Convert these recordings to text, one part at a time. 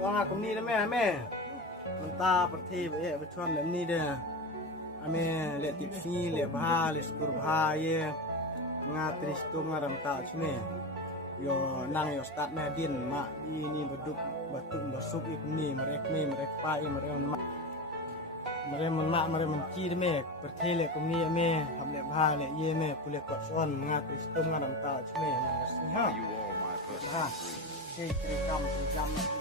wah kum ni dah me mentah perti bercuan dalam ni dah ame lihat TV lihat bah lihat skur bah ye ngatris tu ngaram tak cuma yo nang yo start medin mak ini beduk batuk basuk ini mereka pai mereka mak mereka menci me perti lihat kum ni ame hamle bah lihat ye me pulih kau son ngatris tu ngaram tak cuma nang ha ha jam lagi.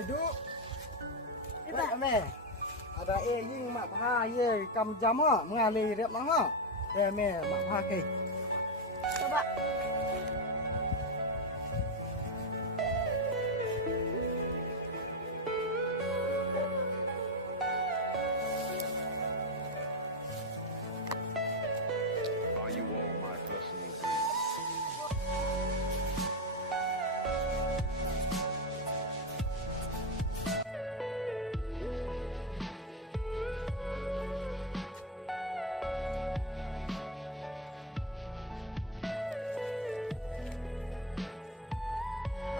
Duk. Iba me. Ada ying mak pha ye kam jam ha mengali rep mah ha. Me mak pha ke. Coba. Are you all my personal dreams?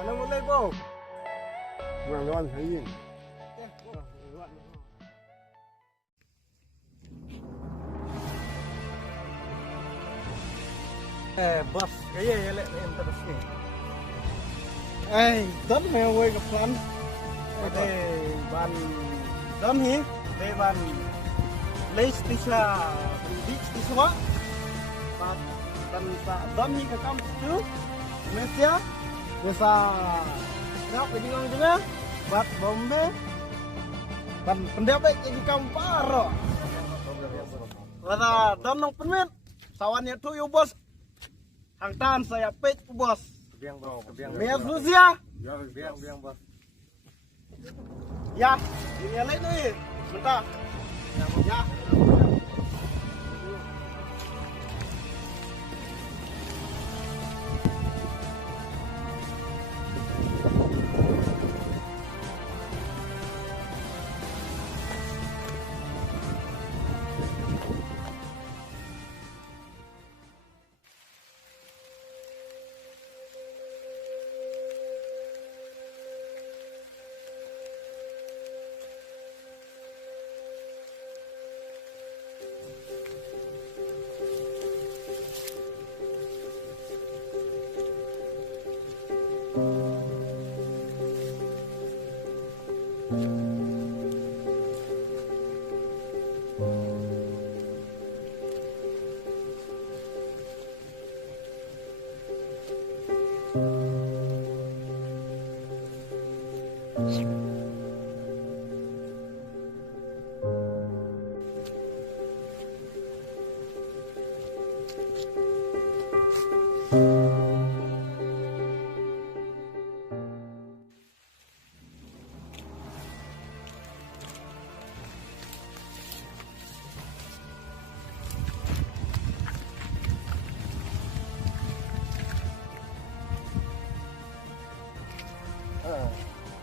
Ano mulai po? Bukan saya. Bos kaya ya lek terus ni. Don me wei ke plan. Ban don hi, ban leis tisa dik tiswa. Ban don hi ke kam tu. Malaysia bisa nak pergi ngong juga. Bat bombe. Ban pendapat jadi kam paro. Wala don nong penmet. Sawannya tu yo bos. Hang tan saya pek bos. Kebiang bos, kebiang. Biar Rusia. Ya, kebiang bos. Ya, ini lain ni. Bentar. Ya.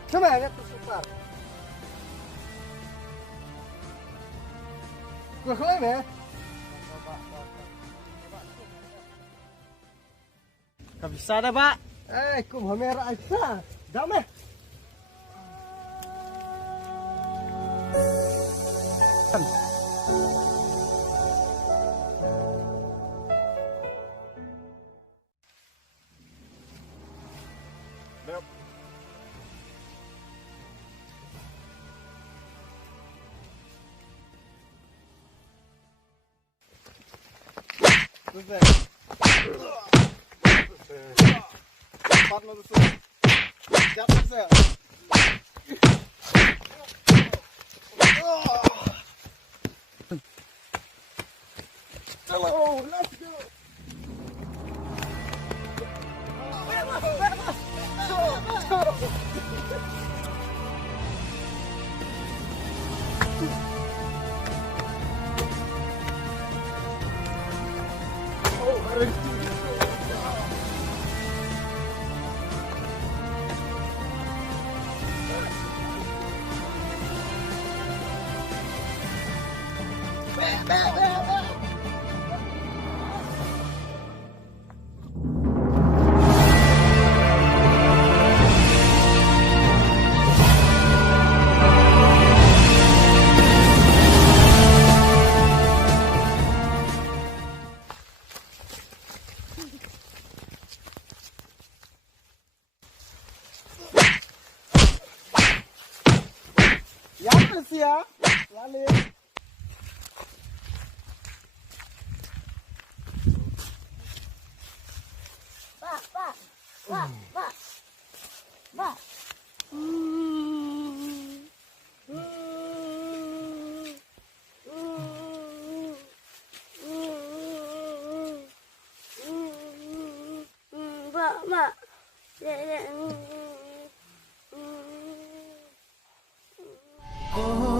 Coba lihat super. Kau ya? Tak bisa dah pak. Kum hamera aja. Damai. Cepat menusuk. Siap, Mas. Oh, let's go. Yapma ya. Lali. Oh